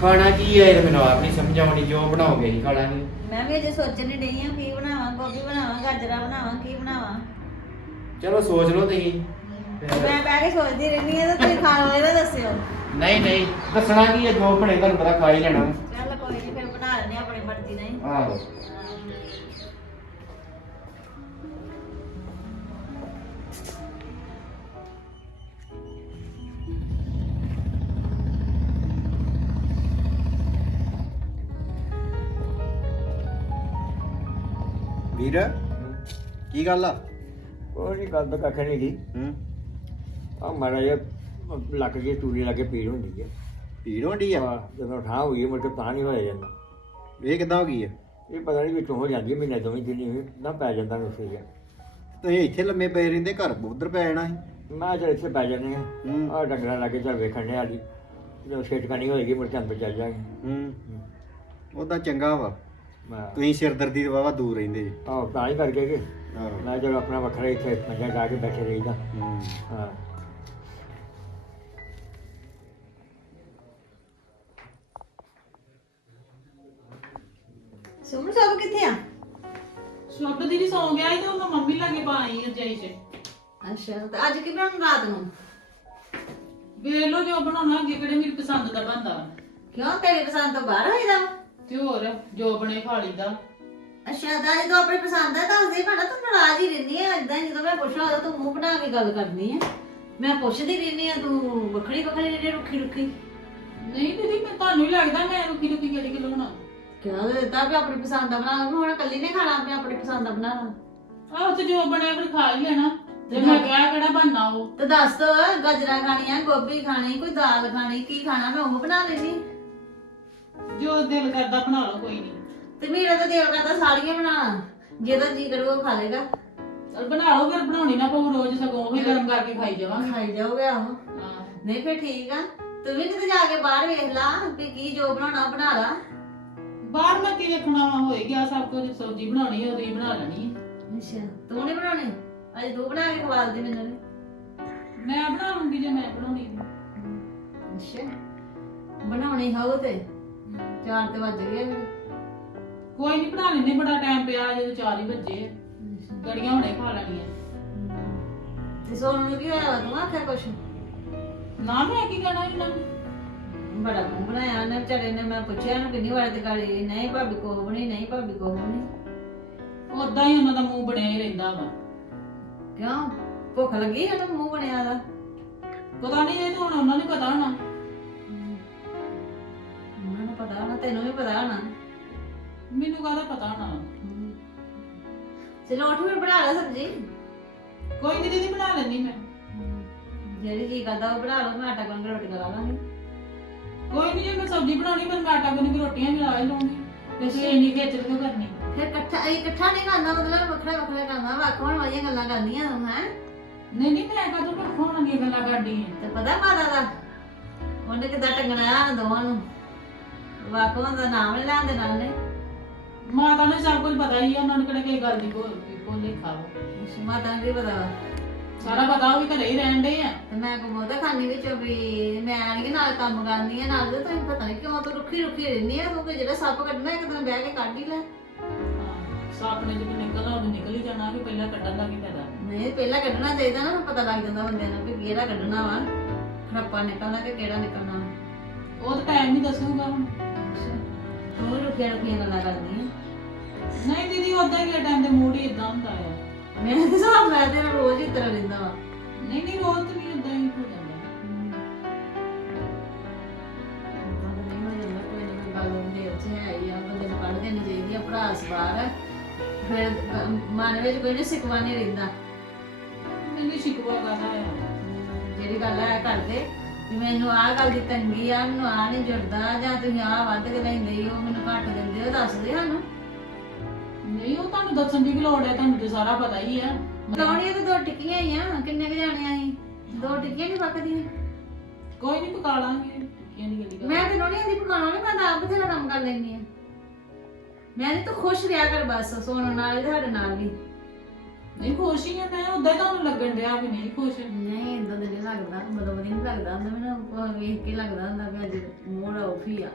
[SPEAKER 1] ਖਾਣਾ ਕੀ ਹੈ ਇਹ ਮੈਨੂੰ ਆਪ ਨਹੀਂ ਸਮਝ ਆਉਣੀ ਜੋ ਬਣਾਓਗੇ ਹੀ ਖਾ ਲਾਂਗੇ
[SPEAKER 4] ਮੈਂ ਵੀ ਅਜੇ ਸੋਚਣ ਹੀ ਡਈ ਆ ਕੀ ਬਣਾਵਾਂ ਗੋਭੀ ਬਣਾਵਾਂ ਗਾਜਰਾਂ ਬਣਾਵਾਂ ਕੀ ਬਣਾਵਾਂ।
[SPEAKER 1] ਚਲੋ ਸੋਚ ਲਓ ਤੁਸੀਂ।
[SPEAKER 4] ਮੈਂ ਬਹਿ ਕੇ ਸੋਚਦੀ ਰਹਿੰਦੀ ਆ ਤੇ ਤੁਸੀਂ ਖਾਣ ਵਾਲੇ ਨਾ ਦੱਸਿਓ।
[SPEAKER 1] ਨਹੀਂ ਨਹੀਂ ਦੱਸਣਾ ਕੀ ਹੈ ਜੋ ਬਣੇ ਤੁਹਾਨੂੰ ਪਤਾ ਖਾ ਹੀ ਲੈਣਾ।
[SPEAKER 4] ਚੱਲ ਕੋਈ ਨਹੀਂ ਫਿਰ ਬਣਾ ਲੈਣੇ ਆਪਣੀ ਮਰਜ਼ੀ ਨਾਲ ਹੀ।
[SPEAKER 1] ਆਹੋ। ਵੀਰ। ਕੀ ਗੱਲ ਆ?
[SPEAKER 5] ਨਹੀਂ ਗੱਲ ਤਾਂ ਕੱਖ ਨਹੀਂ ਗਈ
[SPEAKER 1] ਹੂੰ।
[SPEAKER 5] ਆ ਮਾੜਾ ਜਿਹਾ ਲੱਕ ਜੇ ਟੂੜੀ ਲੱਗੇ ਪੀੜ ਹੁੰਦੀ ਹੈ
[SPEAKER 1] ਪੀੜ ਹੁੰਦੀ ਆ?
[SPEAKER 5] ਜਦੋਂ ਠਾਂ ਹੋਈ ਮੁੜ ਕੇ ਤਾਂ ਨਹੀਂ ਹੋਇਆ ਜਾਂਦਾ।
[SPEAKER 1] ਇਹ ਕਿੱਦਾਂ ਹੋ ਗਈ ਆ?
[SPEAKER 5] ਇਹ ਪਤਾ ਨਹੀਂ ਵਿੱਚੋਂ ਹੋ ਜਾਂਦੀ ਹੈ, ਮਹੀਨੇ ਦੋਵੇਂ ਦਿਨ ਹੀ ਨਾ ਪੈ ਜਾਂਦਾ ਨੁਸੇ ਜਿਹਾ।
[SPEAKER 1] ਤੁਸੀਂ ਇੱਥੇ ਲੰਮੇ ਪਏ ਰਹਿੰਦੇ ਘਰ ਉਧਰ ਪੈ ਜਾਣਾ ਸੀ?
[SPEAKER 5] ਮੈਂ ਚਲ ਇੱਥੇ ਪੈ ਜਾਂਦੇ ਆ।
[SPEAKER 1] ਹੂੰ।
[SPEAKER 5] ਆ ਡੰਗਰਾਂ ਲੱਗੇ ਚੱਲ ਵੇਖਣ ਨੇ ਆਲੀ ਜਦੋਂ ਛੇਟਕਣੀ ਹੋਏਗੀ ਮੁੜ ਕੇ ਅੰਦਰ ਚੱਲ ਜਾਗੇ।
[SPEAKER 1] ਹੂੰ। ਉਹਦਾ ਚੰਗਾ ਵਾ। ਤੁਸੀਂ ਸਿਰਦਰਦੀ ਤੋਂ ਵਾਵਾ ਦੂਰ ਰਹਿੰਦੇ ਜੀ।
[SPEAKER 5] ਆਹ ਤਾਂ ਹੀ ਕਰਕੇ ਕਿ। ਨਾ ਜਦੋਂ ਆਪਣਾ ਵੱਖਰਾ ਇੱਥੇ ਮੰਜਾ ਢਾ ਕੇ ਬੈਠੇ ਰਹੀਦਾ।
[SPEAKER 1] ਹਾਂ।
[SPEAKER 4] ਸੁਮਨ ਸਾਹਿਬ ਕਿੱਥੇ ਆ?
[SPEAKER 3] ਸ਼ਬਦ ਦੀਦੀ ਸੌ ਗਿਆ ਇਹ ਤਾਂ ਮੈਂ ਮੰਮੀ ਲਾਗੇ ਪਾਈ ਰਜਾਈ 'ਚ।
[SPEAKER 4] ਅੱਛਾ ਤੇ ਅੱਜ ਕੀ ਬਣਾਉਣਾ ਰਾਤ ਨੂੰ?
[SPEAKER 3] ਵੇਖ ਜੋ ਬਣਾਉਣਾ ਅੱਗੇ ਕਿਹੜੇ ਮੇਰੀ ਪਸੰਦ ਦਾ ਬਣਦਾ
[SPEAKER 4] ਕਿਉਂ ਤੇਰੀ ਪਸੰਦ ਤੋਂ ਬਾਹਰ ਹੋਈਦਾ
[SPEAKER 3] ਤੇ ਹੋਰ ਜੋ ਬਣੇ ਖਾ ਲਈਦਾ।
[SPEAKER 4] ਅੱਛਾ ਤਾਂ ਜਦੋਂ ਆਪਣੀ ਪਸੰਦ ਹੈ ਦੱਸ ਦੇ ਭੈਣਾ ਤੂੰ ਨਾਰਾਜ਼ ਹੀ ਰਹਿੰਦੀ ਹੈ ਇਦਾਂ ਜਦੋਂ ਮੈਂ ਪੁੱਛਾਂ ਉਦੋਂ ਤੂੰ ਮੂੰਹ ਬਣਾ ਕੇ ਗੱਲ ਕਰਦੀ ਹੈ ਮੈਂ ਪੁੱਛਦੀ ਰਹਿੰਦੀ ਆ ਤੂੰ ਵੱਖਰੀ ਵੱਖਰੀ ਰਹਿੰਦੀ ਰੁੱਖੀ ਰੁੱਖੀ।
[SPEAKER 3] ਨਹੀਂ ਦੀਦੀ ਮੈਂ ਤੁਹਾਨੂੰ ਹੀ ਲੱਗਦਾ ਮੈਂ ਰੁਕੀ ਰੁਕੀ ਕਿਹੜੀ ਕਿਲੋ ਬਣਾ
[SPEAKER 4] ਕਿਹਾ ਤਾਂ ਦਿੱਤਾ ਵੀ ਆਪਣੀ ਪਸੰਦ ਦਾ ਬਣਾ ਲਵਾਂ ਹੁਣ ਕੱਲੀ ਨੇ ਖਾਣਾ ਆਪਣੇ ਆਪਣੀ ਪਸੰਦ ਦਾ ਬਣਾ ਲਾ
[SPEAKER 3] ਆਹ ਤੇ ਜੋ ਬਣਿਆ ਫਿਰ ਖਾ ਹੀ ਲੈਣਾ। ਤੇ ਮੈਂ ਕਿਹਾ ਕਿਹੜਾ ਬਣਨਾ ਉਹ।
[SPEAKER 4] ਤੇ ਦੱਸ ਦੋ ਗਜਰਾ ਖਾਣੀਆਂ ਗੋਭੀ ਖਾਣੀ ਕੋਈ ਦਾਲ ਖਾਣੀ ਕੀ ਖਾਣਾ ਮੈਂ ਉਹ ਬਣਾ ਲੈਣੀ
[SPEAKER 3] ਜੋ ਦਿਲ ਕਰਦਾ ਬਣਾ ਲਓ ਕੋਈ ਨਹੀਂ
[SPEAKER 4] ਤੇ ਮੇਰਾ ਤਾਂ ਦਿਲ ਕਰਦਾ ਸਾਰੀਆਂ ਬਣਾ ਜਿਹਦਾ ਜੀ ਕਰੂਗਾ ਉਹ ਖਾ ਲੇਗਾ
[SPEAKER 3] ਚਲ ਬਣਾ ਲਓ ਫਿਰ ਬਣਾਉਣੀ ਨਾ ਪਊ ਰੋਜ਼ ਸਗੋਂ ਉਹੀ ਗਰਮ ਕਰਕੇ ਖਾਈ ਜਾਵਾਂਗੇ।
[SPEAKER 4] ਖਾਈ ਜਾਓਗੇ ਆਹੋ
[SPEAKER 3] ਹਾਂ।
[SPEAKER 4] ਨਹੀਂ ਫਿਰ ਠੀਕ ਆ। ਤੂੰ ਵੀ ਕਿਤੇ ਜਾ ਕੇ ਬਾਹਰ ਵੇਖ ਲਾ ਵੀ ਕੀ ਜੋ ਬਣਾਉਣਾ ਬਣਾ ਲਾ।
[SPEAKER 3] ਬਾਹਰ ਮੈਂ ਕੀ ਵੇਖਣਾ ਵਾ ਹੋਏ ਗਿਆ ਸਭ ਕੁਝ। ਸਬਜ਼ੀ ਬਣਾਉਣੀ ਹੈ ਉਹਦੀ ਬਣਾ ਲੈਣੀ ਹੈ
[SPEAKER 4] ਅੱਛਾ ਤੂੰ ਨਹੀਂ ਬਣਾਉਣੇ? ਅੱਜ ਤੂੰ ਬਣਾ ਕੇ ਖਵਾ ਦੇ ਮੈਨੂੰ ਵੀ।
[SPEAKER 3] ਮੈਂ ਬਣਾ ਲੂੰਗੀ ਜੇ ਮੈਂ ਬਣਾਉਣੀ ਹੈ।
[SPEAKER 4] ਅੱਛਾ ਬਣਾਉਣੀ ਹੋਊ ਤੇ। ਚਾਰ ਤੇ ਵੱਜ ਗਏ।
[SPEAKER 3] ਕੋਈ ਨਹੀਂ ਬਣਾ ਲੈਣੇ ਬੜਾ ਟਾਈਮ ਪਿਆ ਜਦੋਂ 4 ਹੀ ਵੱਜੇ ਗੜੀਆਂ ਹੁਣੇ ਖਾ ਲੈਣੀਆਂ।
[SPEAKER 4] ਤੇ ਸੋਨੂੰ ਨੂੰ ਕੀ ਹੋਇਆ ਵਾ? ਤੂੰ ਆਖਿਆ ਕੁਛ?
[SPEAKER 3] ਨਾ ਮੈਂ ਕੀ ਕਹਿਣਾ ਇਹਨਾਂ ਨੂੰ?
[SPEAKER 4] ਬੜਾ ਮੂੰਹ ਬਣਾਇਆ ਉਹਨੇ ਵਿਚਾਰੇ ਨੇ ਮੈਂ ਪੁੱਛਿਆ ਉਹਨੂੰ ਕਿੰਨੀ ਵਾਰ ਤੇ ਗਾੜੀ ਨਹੀਂ ਭਾਬੀ ਕੋਹ ਬਣੀ ਨਹੀਂ ਭਾਬੀ ਕੋਹ ਬਣੀ
[SPEAKER 3] ਉਦਾਂ ਹੀ ਉਹਨਾਂ ਦਾ ਮੂੰਹ ਬਣਿਆ ਹੀ ਰਹਿੰਦਾ ਵਾ।
[SPEAKER 4] ਕਿਉਂ? ਭੁੱਖ ਲੱਗੀ ਹੈ ਤਾਂ ਮੂੰਹ ਬਣਿਆ ਦਾ।
[SPEAKER 3] ਪਤਾ ਨਹੀਂ ਇਹ ਤਾਂ ਹੁਣ ਉਹਨਾਂ ਨੂੰ ਪਤਾ ਹੋਣਾ। ਮੈਨੂੰ ਕਾਹਦਾ ਪਤਾ ਹੋਣਾ।
[SPEAKER 4] ਚਲੋ ਉੱਠ ਫਿਰ ਬਣਾ ਲੈ ਸਬਜ਼ੀ।
[SPEAKER 3] ਕੋਈ ਨਹੀਂ ਦੀਦੀ ਬਣਾ ਲੈਣੀ ਮੈਂ।
[SPEAKER 4] ਜਿਹੜੀ ਜੀ ਕਰਦਾ ਉਹ ਬਣਾ ਲਓ ਮੈਂ ਆਟਾ ਗੁੰਨ ਕੇ ਰੋਟੀ ਖਾ ਲਾਂਗੀ।
[SPEAKER 3] ਕੋਈ ਨਹੀਂ ਜੇ ਮੈਂ ਸਬਜ਼ੀ ਬਣਾਉਣੀ ਮੈਂ ਆਟਾ ਗੁੰਨ ਕੇ ਰੋਟੀਆਂ ਵੀ ਲਾ ਹੀ ਲਵਾਂਗੀ ਤੇ ਸੇ ਇੰਨੀ ਖੇਚਲ ਕਿਉਂ ਕਰਨੀ
[SPEAKER 4] ਫਿਰ ਇਕੱਠਾ ਇਹ ਇਕੱਠਾ ਨਹੀਂ ਕਰਨਾ ਮਤਲਬ ਵੱਖਰਾ ਵੱਖਰਾ ਕਰਨਾ ਹੋਣ ਵਾਲੀਆਂ ਗੱਲਾਂ ਕਰਨੀਆਂ ਤੂੰ ਹੈ?
[SPEAKER 3] ਨਹੀਂ ਨਹੀਂ ਮੈਂ ਮੈਂ ਖੋਣ ਦੀਆਂ ਗੱਲਾਂ ਕਰਦੀ ਹਾਂ
[SPEAKER 4] ਤੇ ਪਤਾ ਮਾਤਾ ਦਾ? ਉਹਨੇ ਕਿਦਾਂ ਟੰਗਣਾ ਆ ਦੋਵਾਂ ਨੂੰ? ਹੋਣ ਦਾ ਨਾਮ ਨਹੀਂ ਲੈਂਦੇ ਨਾਲ ਨੇ
[SPEAKER 3] ਮਾਤਾ ਨੂੰ ਸਭ ਕੁਝ ਪਤਾ ਹੀ ਆ ਉਹਨਾਂ ਨੂੰ ਕਿਹੜਾ ਕੋਈ ਗੱਲ ਦੀ ਬੋਲੇ ਖਾਓ।
[SPEAKER 4] ਮਾਤਾ ਨੂੰ ਕੀ ਪਤਾ ਵਾ?
[SPEAKER 3] ਸਾਰਾ ਪਤਾ ਉਹ ਵੀ ਘਰੇ ਹੀ ਰਹਿਣ ਦੇ ਆ।
[SPEAKER 4] ਤੇ ਮੈਂ ਕੋ ਬਹੁਤਾ ਖਾਣੀ ਵਿੱਚ ਵੀ ਮੈਂ ਆਣਗੇ ਨਾਲ ਕੰਮ ਕਰਨੀ ਆ ਨਾਲ ਤੇ ਤੈਨੂੰ ਪਤਾ ਨਹੀਂ ਕਿਉਂ ਤੂੰ ਰੁੱਖੀ ਰੁੱਖੀ ਰਹਿੰਦੀ ਆ ਤੂੰ ਕਿ ਜਿਹੜਾ ਸੱਪ ਕੱਢਣਾ ਇੱਕ ਦਿਨ ਬਹਿ ਕੇ ਕੱਢ ਹੀ ਲੈ।
[SPEAKER 3] ਸਾਪ ਨੇ ਜਦੋਂ ਨਿਕਲਣਾ ਉਹਨੂੰ ਨਿਕਲ ਹੀ ਜਾਣਾ ਕਿ ਪਹਿਲਾਂ ਕੱਢਣ ਦਾ ਕੀ ਫਾਇਦਾ।
[SPEAKER 4] ਨਹੀਂ ਪਹਿਲਾਂ ਕੱਢਣਾ ਚਾਹੀਦਾ ਨਾ ਪਤਾ ਲੱਗ ਜਾਂਦਾ ਬੰਦਿਆਂ ਨੂੰ ਵੀ ਕਿਹੜਾ ਕੱਢਣਾ ਵਾ। ਖਰਪਾ ਨਿਕਲਣਾ ਕਿ ਕਿਹੜਾ ਨਿਕਲਣਾ।
[SPEAKER 3] ਉਹ ਤਾਂ ਟਾਈਮ ਹੀ ਦੱਸੂਗਾ ਹੁਣ।
[SPEAKER 4] ਤੂੰ ਰੁੱਖੀਆਂ ਰੁੱਖੀਆਂ ਗੱਲਾਂ ਕਰਦੀ ਆ।
[SPEAKER 3] ਨਹੀਂ ਦੀਦੀ ਉਦਾਂ ਹੀ ਟਾਈਮ ਦੇ ਮੂਡ ਹੀ ਇਦਾਂ ਹੁੰਦਾ ਆ।
[SPEAKER 4] ਮੇਰੇ ਤੇ ਹਿਸਾਬ ਨਾਲ ਤੇ ਰੋਜ਼ ਹੀ ਤਰ੍ਹਾਂ ਰਹਿੰਦਾ ਵਾ।
[SPEAKER 3] ਨਹੀਂ ਨਹੀਂ ਰੋਜ਼ ਤਾਂ ਨਹੀਂ ਉਦਾਂ ਹੀ ਹੋ ਜਾਂਦਾ।
[SPEAKER 4] ਆ ਆ ਆ। ਮਨ ਵਿੱਚ ਕੋਈ ਨਹੀਂ ਸਿਕਵਾ ਨਹੀਂ ਰਹਿੰਦਾ।
[SPEAKER 3] ਮੈਨੂੰ ਸ਼ਿਕਵਾ ਕਰਨਾ ਆ?
[SPEAKER 4] ਜਿਹੜੀ ਗੱਲ ਹੈ ਕਰਦੇ ਵੀ ਮੈਨੂੰ ਆਹ ਗੱਲ ਦੀ ਤੰਗੀ ਆ ਮੈਨੂੰ ਆ ਨਹੀਂ ਜੁੜਦਾ ਜਾਂ ਤੁਸੀਂ ਆਹ ਵੱਧ ਕੇ ਲੈਂਦੇ ਹੋ ਮੈਨੂੰ ਘੱਟ ਦਿੰਦੇ ਹੋ ਦੱਸ ਦੇ ਸਾਨੂੰ।
[SPEAKER 3] ਨਹੀਂ ਉਹ ਤੁਹਾਨੂੰ ਦੱਸਣ ਦੀ ਕੀ ਲੋੜ ਹੈ ਤੁਹਾਨੂੰ ਤੇ ਸਾਰਾ ਪਤਾ ਹੀ ਆ
[SPEAKER 4] ਲਾਉਣੀਆਂ ਤੇ ਦੋ ਟਿੱਕੀਆਂ ਹੀ ਆ ਕਿੰਨੇ ਕੁ ਜਾਣੇ ਆ ਅਸੀਂ? ਦੋ ਟਿੱਕੀਆਂ ਨਹੀਂ ਪੱਕਦੀਆਂ?
[SPEAKER 3] ਕੋਈ ਨਹੀਂ ਪਕਾ ਲਾਂਗੇ ਗੱਲ
[SPEAKER 4] ਮੈਂ ਤੇ ਲੋੜੀਆਂ ਦੀ ਪਕਾਉਣਾ ਨਹੀਂ ਮੈਂ ਤਾਂ ਆਪ ਬਥੇਰਾ ਕੰਮ ਕਰ ਲੈਂਦੀ ਆ ਮੈਂ ਤੂੰ ਖੁਸ਼ ਰਿਹਾ ਕਰ ਬਸ ਸੋਨਣ ਨਾਲ ਤੇ ਸਾਡੇ ਨਾਲ ਵੀ
[SPEAKER 3] ਨਹੀਂ ਖੁਸ਼ ਹੀ ਆ ਮੈਂ ਉਦਾਂ ਹੀ ਤੁਹਾਨੂੰ ਲੱਗਣ ਡਿਆ ਵੀ ਨਹੀਂ ਖੁਸ਼।
[SPEAKER 4] ਨਹੀਂ ਇਦਾਂ ਦੇ ਨਹੀਂ ਲੱਗਦਾ ਮਤਲਬ ਨਹੀਂ ਲੱਗਦਾ ਹੁੰਦਾ ਮੈਨੂੰ ਉਹ ਵੇਖ ਕੇ ਲੱਗਦਾ ਹੁੰਦਾ ਵੀ ਅੱਜ ਮੋੜ ਆਫ ਹੀ ਆ।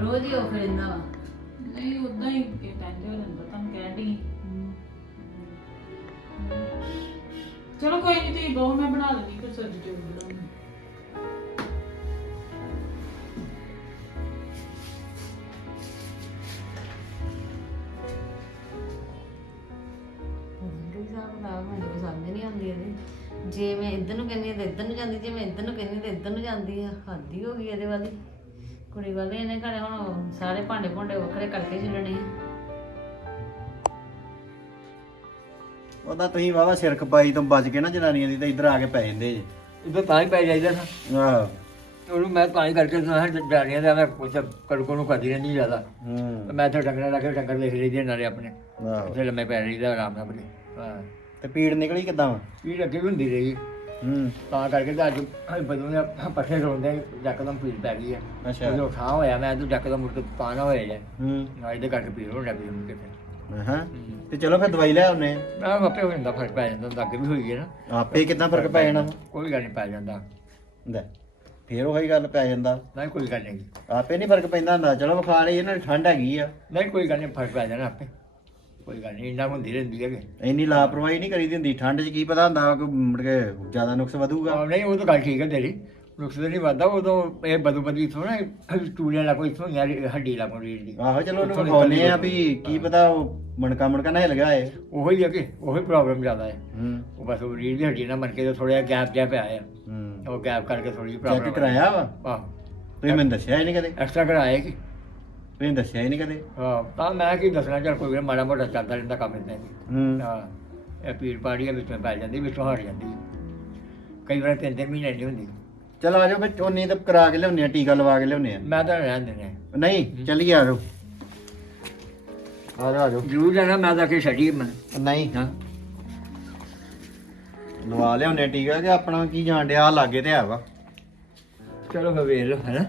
[SPEAKER 4] ਰੋਜ਼ ਹੀ ਆਫ ਰਹਿੰਦਾ ਵਾ।
[SPEAKER 3] ਨਹੀਂ ਉਦਾਂ ਹੀ ਟੈਂਸ਼ਨ ਹੋ ਜਾਂਦਾ, ਤੁਹਾਨੂੰ ਕਹਿਣ ਦੀ ਚਲੋ ਕੋਈ ਨਹੀਂ ਤੁਸੀਂ ਬਹੁ, ਮੈਂ ਬਣਾ ਲੈਂਦੀ ਫਿਰ ਸਬਜ਼ੀ ਚੋਂ ਬਣਾਉਂਗੀ।
[SPEAKER 4] ਕੋਈ ਹਿਸਾਬ ਨਾਲ ਮੈਨੂੰ ਸਮਝ ਨਹੀਂ ਆਉਂਦੀ ਇਹਦੀ। ਜੇ ਮੈਂ ਇੱਧਰ ਨੂੰ ਕਹਿੰਦੀ ਹਾਂ, ਤਾਂ ਇੱਧਰ ਨੂੰ ਜਾਂਦੀ, ਜੇ ਮੈਂ ਇੱਧਰ ਨੂੰ ਕਹਿੰਦੀ ਤਾਂ ਇੱਧਰ ਨੂੰ ਜਾਂਦੀ ਆ ਹੱਦ ਹੀ ਹੋ ਗਈ ਇਹਦੇ ਵਾਲੀ। ਕੁੜੀ ਵਾਲੇ ਇਹਨੇ ਘਰੇ ਹੁਣ ਸਾਰੇ ਭਾਂਡੇ ਭੁੰਡੇ ਵੱਖਰੇ ਕਰਕੇ ਚੱਲਣੇ ਆ।
[SPEAKER 1] ਉਹਦਾ ਤੁਸੀਂ ਵਾਵਾ ਸਿਰ ਖਪਾਈ ਤੋਂ ਬਚ ਕੇ ਨਾ ਜਨਾਨੀਆਂ ਦੀ ਤਾਂ ਇੱਧਰ ਆ ਕੇ ਪੈ ਜਾਂਦੇ ਜੇ।
[SPEAKER 5] ਇਦੋਂ ਤਾਂ ਹੀ ਪੈ ਜਾਈਦਾ ਸੀ
[SPEAKER 1] ਆਹ।
[SPEAKER 5] ਉਹਨੂੰ ਮੈਂ ਤਾਂ ਹੀ ਕਰਕੇ ਤਾਂ ਡਾਰੀਆਂ ਦਾ ਮੈਂ ਕੁਛ ਕੜਕੋ ਨੂੰ ਕਰਦੀ ਰਹਿੰਦੀ ਜ਼ਿਆਦਾ।
[SPEAKER 1] ਹੂੰ।
[SPEAKER 5] ਮੈਂ ਤਾਂ ਡੰਗਰਾਂ ਲਾ ਕੇ ਡੰਗਰ ਦੇਖ ਲਈਦੇ ਨਾਲੇ ਆਪਣੇ।
[SPEAKER 1] ਆਹੋ।
[SPEAKER 5] ਇੱਥੇ ਲੰਮੇ ਪੈ ਰਹੀਦਾ ਆਰਾਮ ਨਾਲ ਬੜੇ ਹਾਂ।
[SPEAKER 1] ਤੇ ਪੀੜ ਨਿਕਲੀ ਕਿਦਾਂ? ਵਾ
[SPEAKER 5] ਪੀੜ ਅੱਗੇ ਵੀ ਹੁੰਦੀ ਰਹੀ।
[SPEAKER 1] ਹੂੰ।
[SPEAKER 5] ਤਾਂ ਕਰਕੇ ਤਾਂ ਅੱਜ ਬਦੋਂ ਦੇ ਪੱਠੇ ਰੋਂਦੇ ਜੱਕਦਮ ਪੀੜ ਪੈ ਗਈ ਆ
[SPEAKER 1] ਅੱਛਾ।
[SPEAKER 5] ਜਦੋਂ ਠਾਹ ਹੋਇਆ ਮੈਂ ਤਾਂ ਜੱਕਦਮ ਮੁੜ ਕੇ ਪਾਣਾ ਹੋਇਆ ਜੇ।
[SPEAKER 1] ਹੂੰ।
[SPEAKER 5] ਨਾ ਇਹਦੇ ਕਰਕੇ ਪੀੜ ਹੋਣ ਲੱਗ ਕੇ ਫਿਰ
[SPEAKER 1] ਹਾਂ। ਤੇ ਚਲੋ ਫਿਰ ਦਵਾਈ ਲੈ ਆਉਨੇ
[SPEAKER 5] ਮੈਂ ਕਿਹਾ ਆਪੇ ਹੋ ਜਾਂਦਾ ਫ਼ਰਕ ਪੈ ਜਾਂਦਾ ਅੱਗੇ ਵੀ ਹੋਈ ਹੈ ਨਾ।
[SPEAKER 1] ਆਪੇ ਕਿਦਾਂ ਫ਼ਰਕ ਪੈ ਜਾਣਾ? ਵਾ?
[SPEAKER 5] ਕੋਈ ਗੱਲ ਨਹੀਂ ਪੈ ਜਾਂਦਾ।
[SPEAKER 1] ਲੈ ਫੇਰ ਉਹੀ ਗੱਲ ਪੈ ਜਾਂਦਾ।
[SPEAKER 5] ਨਹੀਂ ਕੋਈ ਗੱਲ ਨਹੀਂ।
[SPEAKER 1] ਆਪੇ ਨਹੀਂ ਫ਼ਰਕ ਪੈਂਦਾ ਹੁੰਦਾ ਚਲੋ ਵਿਖਾ ਲਈ ਇਹਨਾਂ ਦੀ ਠੰਡ ਹੈਗੀ ਆ।
[SPEAKER 5] ਨਹੀਂ ਕੋਈ ਗੱਲ ਨਹੀਂ ਫ਼ਰਕ ਪੈ ਜਾਣਾ ਆਪੇ। ਕੋਈ ਗੱਲ ਨਹੀਂ ਇੰਨਾ ਹੁੰਦੀ ਰਹਿੰਦੀ ਹੈਗੇ
[SPEAKER 1] ਇੰਨੀ ਲਾਪਰਵਾਹੀ ਨਹੀਂ ਕਰੀਦੀ ਹੁੰਦੀ ਠੰਡ 'ਚ ਕੀ ਪਤਾ ਹੁੰਦਾ ਕਿ ਮੁੜ ਕੇ ਜ਼ਿਆਦਾ ਨੁਕਸ ਵਧੂਗਾ।
[SPEAKER 5] ਆਹ, ਨਹੀਂ ਉਹ ਤਾਂ ਗੱਲ ਠੀਕ ਹੈ ਤੇਰੀ ਨੁਕਸ ਤਾਂ ਨਹੀਂ ਵੱਧਦਾ ਉਦੋਂ ਇਹ ਬਦੂ ਬਦੀ ਇਥੋਂ ਨਾ ਟੂਲਿਆਂ ਲਾ ਕੋਈ ਇਥੋਂ ਯਾਰ ਹੱਡੀ ਲਾ ਕੋਈ ਰੀੜ ਦੀ
[SPEAKER 1] ਆਹੋ ਚਲੋ ਉਹਨੂੰ ਵਿਖਾਉਨੇ ਆ ਵੀ ਕੀ ਪਤਾ ਉਹ ਮਣਕਾ ਮਣਕਾ ਨਾ ਹਿਲ ਗਿਆ ਏ।
[SPEAKER 5] ਉਹੀ ਹੈ ਕਿ ਉਹੀ ਪ੍ਰੋਬਲਮ ਜ਼ਿਆਦਾ ਹੈ
[SPEAKER 1] ਹੂੰ।
[SPEAKER 5] ਉਹ ਬਸ ਉਹ ਰੀੜ ਦੀ ਹੱਡੀ ਨਾਲ ਮਨ ਕੇ ਥੋੜਾ ਜਿਹਾ ਗੈਪ ਜਿਹਾ ਪਿਆ ਆ।
[SPEAKER 1] ਹੂੰ।
[SPEAKER 5] ਉਹ ਗੈਪ ਕਰਕੇ ਥੋੜੀ ਜਿਹੀ ਪ੍ਰੋਬਲਮ
[SPEAKER 1] ਚੈੱਕ ਕਰਾਇਆ ਵਾ?
[SPEAKER 5] ਆਹ।
[SPEAKER 1] ਤੁਸੀਂ ਮੈਨੂੰ ਦੱਸਿਆ ਹੀ ਨਹੀਂ ਕਦੇ?
[SPEAKER 5] ਐਕਸਟਰਾ ਕਰਾਇਆ ਕਿ
[SPEAKER 1] ਤੁਸੀਂ ਦੱਸਿਆ ਹੀ ਨਹੀਂ ਕਦੇ?
[SPEAKER 5] ਹਾਂ ਤਾਂ ਮੈਂ ਕੀ ਦੱਸਣਾ ਚੱਲ ਕੋਈ ਮਾੜਾ ਮੋਟਾ ਚੱਲਦਾ ਰਹਿੰਦਾ ਕੰਮ ਇਦਾਂ ਹੀ।
[SPEAKER 1] ਹੂੰ।
[SPEAKER 5] ਹਾਂ ਇਹ ਪੀੜ ਪਾੜੀਆਂ ਵਿੱਚੋਂ ਪੈ ਜਾਂਦੀ ਵਿੱਚੋਂ ਹਟ ਜਾਂਦੀ। ਕਈ ਵਾਰ ਤਿੰਨ ਤਿੰਨ ਮਹੀਨੇ ਨਹੀਂ ਹੁੰਦੀ।
[SPEAKER 1] ਚਲ ਆ ਜਾਓ ਫਿਰ ਉਨੀ ਤਾਂ ਕਰਾ ਕੇ ਲਿਆਉਨੇ ਆ ਟੀਕਾ ਲਵਾ ਕੇ ਲਿਆਉਨੇ ਆ।
[SPEAKER 5] ਮੈਂ ਤਾਂ ਰਹਿਣ ਦਿੰਦੇ।
[SPEAKER 1] ਨਹੀਂ ਚੱਲੀਏ ਆ ਜਾਓ। ਆ ਜਾਓ ਆ ਜਾਓ।
[SPEAKER 5] ਜ਼ਰੂਰ ਜਾਣਾ ਮੈਂ ਤਾਂ ਕਿ ਛੱਡੀ ਮੈਂ।
[SPEAKER 1] ਨਹੀਂ।
[SPEAKER 5] ਹਾਂ।
[SPEAKER 1] ਲਵਾ ਲਿਆਉਨੇ ਆ ਟੀਕਾ ਕਿ ਆਪਣਾ ਕੀ ਜਾਣ ਡਿਆ ਆਹ ਲਾਗੇ ਤੇ ਆ ਵਾ।
[SPEAKER 5] ਚਲੋ ਫਿਰ ਵੇਖ ਲਓ ਹੈਨਾ?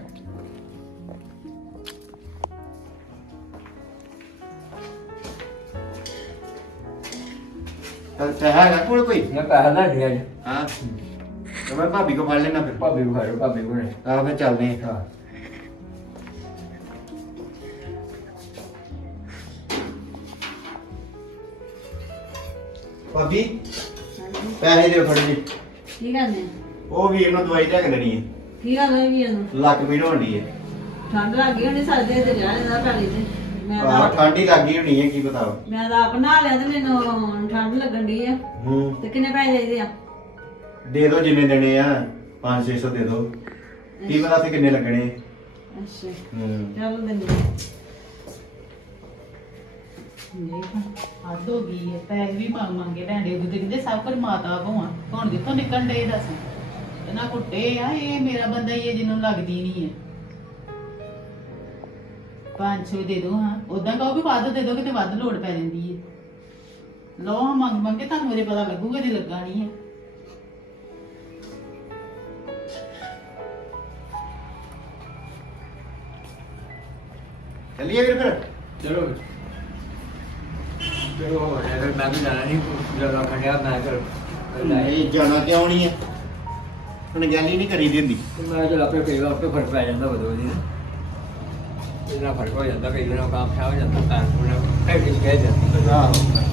[SPEAKER 1] ਤਾਂ ਤੇ ਹੈਗਾ ਕੋਲ ਕੋਈ?
[SPEAKER 5] ਮੈਂ ਪੈਸਾ ਲੈ ਲਿਆ ਜੀ।
[SPEAKER 1] ਹਾਂ। ਤੇ ਮੈਂ ਭਾਬੀ ਕੋ ਫੜ ਲੈਣਾ ਫਿਰ।
[SPEAKER 5] ਭਾਬੀ ਨੂੰ ਖਾਓ ਭਾਬੀ ਕੋਲ।
[SPEAKER 1] ਆ ਫਿਰ ਚੱਲਦੇ ਆ
[SPEAKER 5] ਹਾਂ।
[SPEAKER 1] ਭਾਬੀ ਪੈਸੇ ਦਿਓ ਫੜ ਜੀ
[SPEAKER 4] ਕੀ ਕਰਨੇ?
[SPEAKER 1] ਉਹ ਵੀਰ ਨੂੰ ਦਵਾਈ ਲਿਆ ਕੇ ਦੇਣੀ ਹੈ।
[SPEAKER 4] ਕੀ ਗੱਲ ਹੋਈ ਵੀਰ ਨੂੰ?
[SPEAKER 1] ਲੱਕ ਪੀੜ ਹੋਣ ਡਈ ਹੈ।
[SPEAKER 4] ਠੰਡ ਲੱਗ ਗਈ ਹੋਣੀ ਸਾਡੇ ਤੇ ਰਹਿ ਜਾਂਦਾ ਪੈਲੀ ਤੇ। ਮੈਂ
[SPEAKER 1] ਆਹ
[SPEAKER 4] ਤਾਂ
[SPEAKER 1] ਠੰਡ ਹੀ ਲੱਗੀ ਹੋਣੀ ਹੈ ਕੀ ਵਾ।
[SPEAKER 4] ਮੈਂ ਤਾਂ ਆਪ ਨਹਾ ਲਿਆ ਤੇ ਮੈਨੂੰ ਠੰਡ ਲੱਗਣ ਦੀ ਆ।
[SPEAKER 1] ਹੂੰ।
[SPEAKER 4] ਤੇ ਕਿੰਨੇ ਪੈਸੇ ਚਾਹੀਦੇ ਆ?
[SPEAKER 1] ਦੇ ਦਿਓ ਜਿੰਨੇ ਦੇਣੇ ਆ 5-600 ਦੇ ਦਿਓ ਕੀ ਪਤਾ ਤੇ ਕਿੰਨੇ ਲੱਗਣੇ
[SPEAKER 4] ਅੱਛਾ।
[SPEAKER 1] ਹੂੰ।
[SPEAKER 4] ਚੱਲ ਦਿੰਦੇ
[SPEAKER 3] ਹੱਦ ਹੋ ਗਈ ਹੈ ਪੈਸੇ ਵੀ ਮੰਗ ਮੰਗੇ ਲੈਂਦੇ ਉਹਦੇ ਕਹਿੰਦੇ ਸਭ ਕੁਝ ਮਾਤਾ ਭਵਾਂ ਹੁਣ ਕਿੱਥੋਂ ਨਿਕਲਣ ਦੇ ਦੱਸ? ਇਹਨਾਂ ਕੁੱਟੇ ਆ ਇਹ ਮੇਰਾ ਬੰਦਾ ਹੀ ਹੈ ਜਿਹਨੂੰ ਲੱਗਦੀ ਨਹੀਂ ਹੈ 500 ਦੇ ਦੋ ਹਾਂ। ਉਦਾਂ ਕਹੋ ਵੀ ਵੱਧ ਦੇ ਦੋ ਕਿਤੇ ਵੱਧ ਲੋੜ ਪੈ ਜਾਂਦੀ ਹੈ ਲੋ ਹਾਂ ਮੰਗ ਮੰਗ ਕੇ ਤੁਹਾਨੂੰ ਮੇਰੇ ਪਤਾ ਲੱਗੂਗਾ ਜੇ ਲੱਗਾ ਨਹੀਂ ਹੈ
[SPEAKER 1] ਚੱਲੀਏ ਵੀਰ ਫਿਰ?
[SPEAKER 5] ਚਲੋ ਚਲੋ ਹੋ ਫਿਰ। ਮੈਂ ਵੀ ਜਾਣਾ ਨਹੀਂ ਜਦੋਂ ਖੜਿਆ ਮੈਂ ਚਲ
[SPEAKER 1] ਨਹੀਂ ਜਾਣਾ ਕਿਉਂ ਨਹੀਂ ਹੈ ਹੁਣ ਗੱਲ ਹੀ ਨਹੀਂ ਕਰੀ ਦੀ ਹੁੰਦੀ।
[SPEAKER 5] ਮੈਂ ਚਲ ਆਪੇ ਕਈ ਵਾਰ ਆਪੇ ਫ਼ਰਕ ਪੈ ਜਾਂਦਾ ਬਦੋ ਜੀ ਇਹਨਾਂ ਫ਼ਰਕ ਹੋ ਜਾਂਦਾ ਕਈ ਵਾਰ ਕੰਮ ਖਾ ਹੋ ਜਾਂਦਾ ਤਾਂ ਉਹਨਾਂ ਐਡੀ ਕਹਿ ਜਾਂਦੀ
[SPEAKER 1] ਆਹੋ